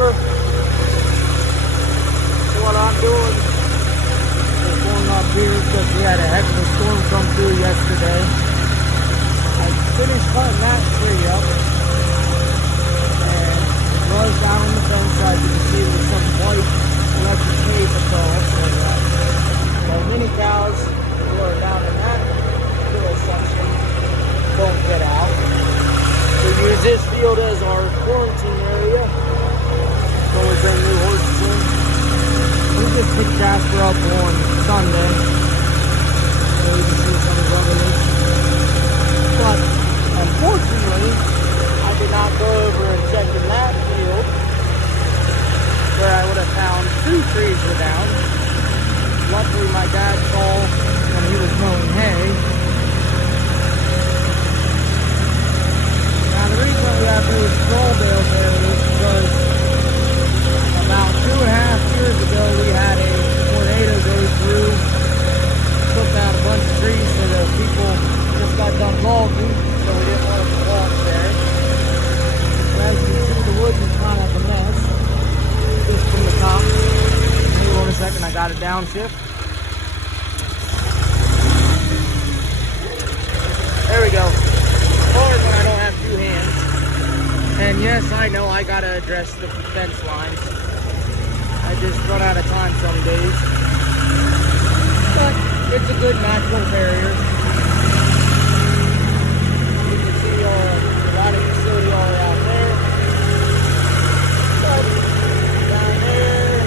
over. So what I'm doing is going up here because we had a heck of a storm come through yesterday. I finished cutting that tree up and was down on the fence side. You can see there's some white electric tape across. So mini cows who are down in that little section don't get out. We use this field as our quarantine area when we bring new horses in. We just picked Jasper up on Sunday, so you can see some rubbing. But unfortunately, I did not go over and check in that field where I would have found 2 trees were down. Luckily, my dad saw when he was mowing hay. Now, the reason we have those straw bales there is because about 2.5 years ago, we had a tornado go through, took out a bunch of trees, so the people just got done logging, so we didn't want them to walk there. As you can see, the woods is kind of a mess, just from the top. Hold on a second, I got it downshift. There we go. Hard when I don't have 2 hands. And yes, I know I gotta address the fence lines. I just run out of time some days. But it's a good natural barrier. You can see our riding facility all out there. But down there,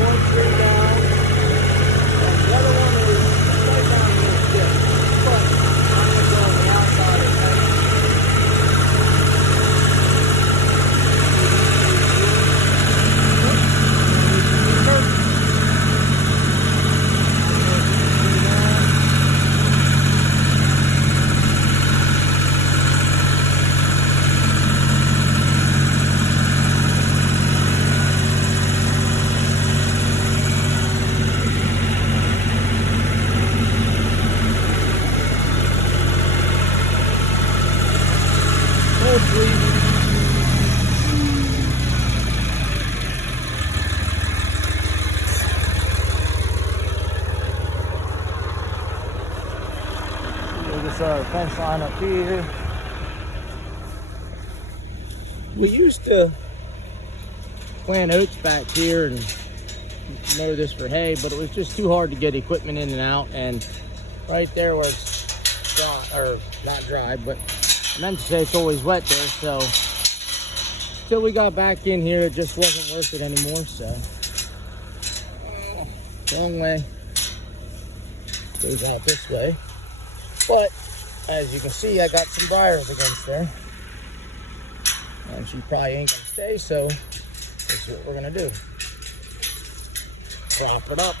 1 tree down. And the other one is right down here still. But I'm going to go on the outside of the fence. Our fence line up here. We used to plant oats back here and mow this for hay, but it was just too hard to get equipment in and out. And right there where it's dry, or not dry, but I meant to say it's always wet there. So till we got back in here, it just wasn't worth it anymore. So long way, goes out this way, but as you can see, I got some briars against there. And she probably ain't gonna stay, so this is what we're gonna do. Prop it up.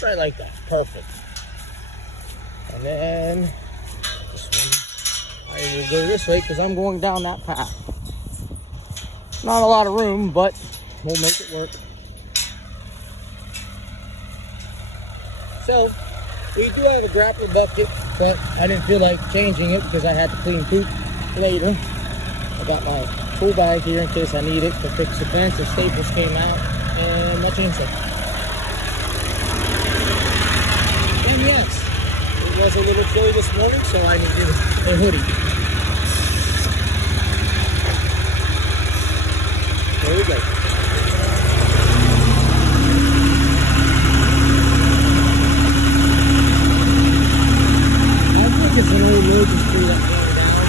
Right like that. Perfect. And then this one, I will go this way because I'm going down that path. Not a lot of room, but we'll make it work. So, we do have a grappler bucket, but I didn't feel like changing it because I had to clean poop later. I got my tool bag here in case I need it to fix the fence. The staples came out, and my chainsaw. And yes, it was a little chilly this morning, so I needed a hoodie. There we go. It's an old locust tree that fell down.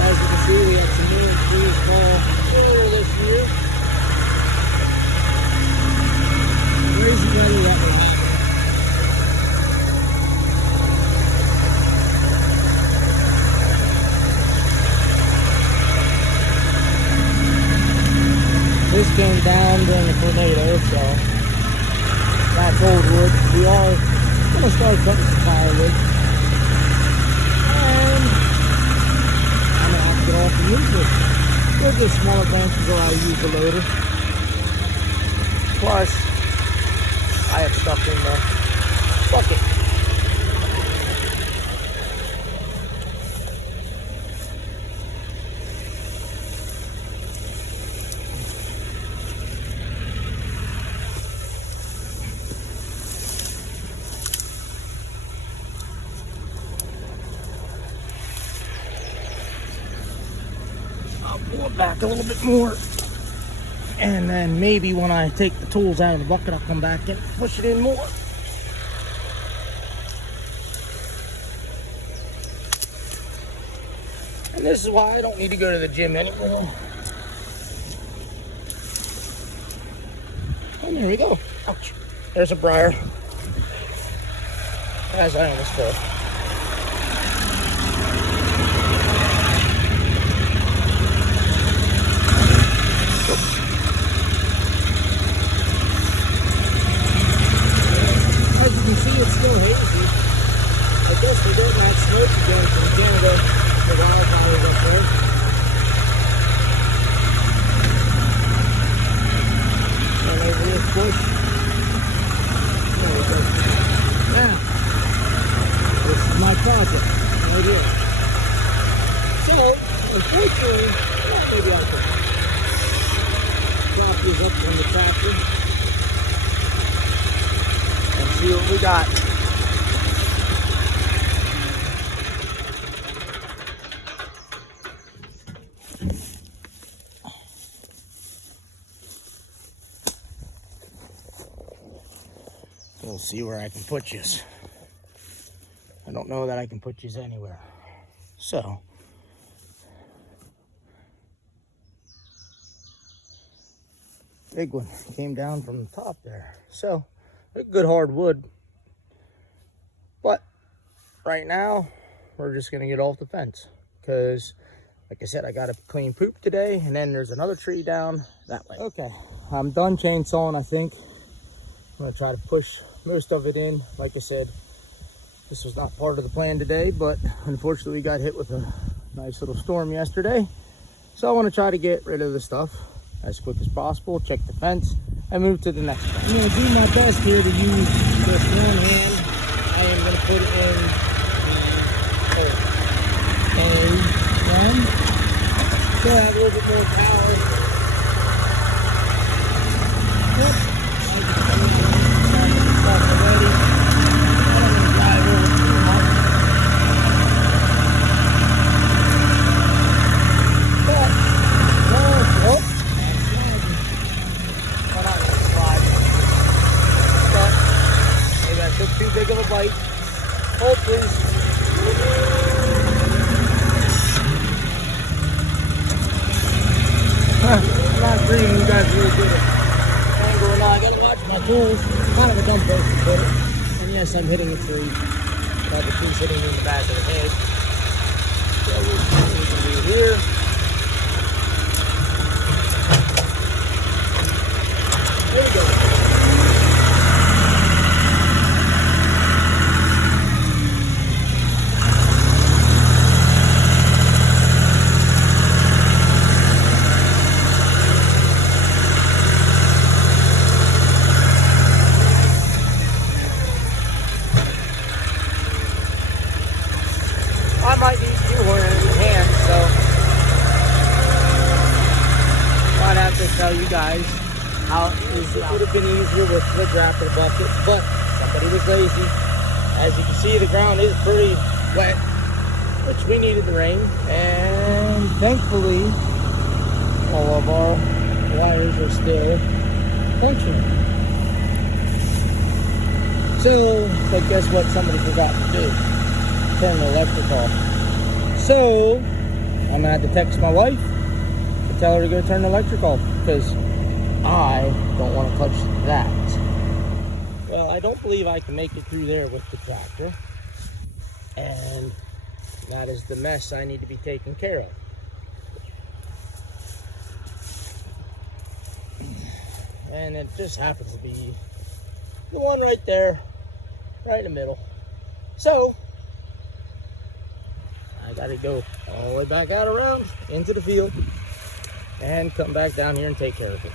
As you can see, we had some new trees fall earlier this year. Crazy weather that will happen. This came down during the tornado, so that's old wood. We are going to start cutting some firewood. Off and use it. We'll get smaller branches or I'll use the loader. Plus, I have stuff in the bucket. pull it back a little bit more. And then maybe when I take the tools out of the bucket, I'll come back and push it in more. And this is why I don't need to go to the gym anymore. And there we go. Ouch. There's a briar. As I almost fell. As you can see, it's still hazy. I guess we're getting that smoke again from Canada. The wildfires up there. And over this bush. There we go. Now, this is my project right here. So, unfortunately, well, maybe I can drop these up from the tractor and see what we got. We'll see where I can put yous. I don't know that I can put yous anywhere. So, big one came down from the top there. So, a good hard wood. But right now, we're just gonna get off the fence because, like I said, I got to clean poop today, and then there's another tree down that way. Okay, I'm done chainsawing. I think I'm gonna try to push most of it in. Like I said, this was not part of the plan today, but unfortunately we got hit with a nice little storm yesterday. So I want to try to get rid of the stuff as quick as possible, check the fence, and move to the next one. I'm going to do my best here to use this one hand. I am going to put it in the A1. So I have a little bit more power. Yep. Too big of a bite. Hold, please. I'm not agreeing, you guys really did it. Angle and all, I gotta watch my tools. Kind of a dumb place to put it. And yes, I'm hitting a tree. But the tree's hitting me in the back of the head. So we'll see what we can do here. There you go. I might need two hands, so I'd have to tell you guys how easy it would have been easier with the drop of the bucket, but somebody was lazy. As you can see, the ground is pretty wet, which we needed the rain, and thankfully all of our wires are still functioning. So, but guess what somebody forgot to do? Turn the electric off. So I'm gonna have to text my wife to tell her to go turn the electric off because I don't want to touch that. Well, I don't believe I can make it through there with the tractor, and that is the mess I need to be taking care of. And it just happens to be the one right there, right in the middle. So I gotta go all the way back out around into the field and come back down here and take care of it.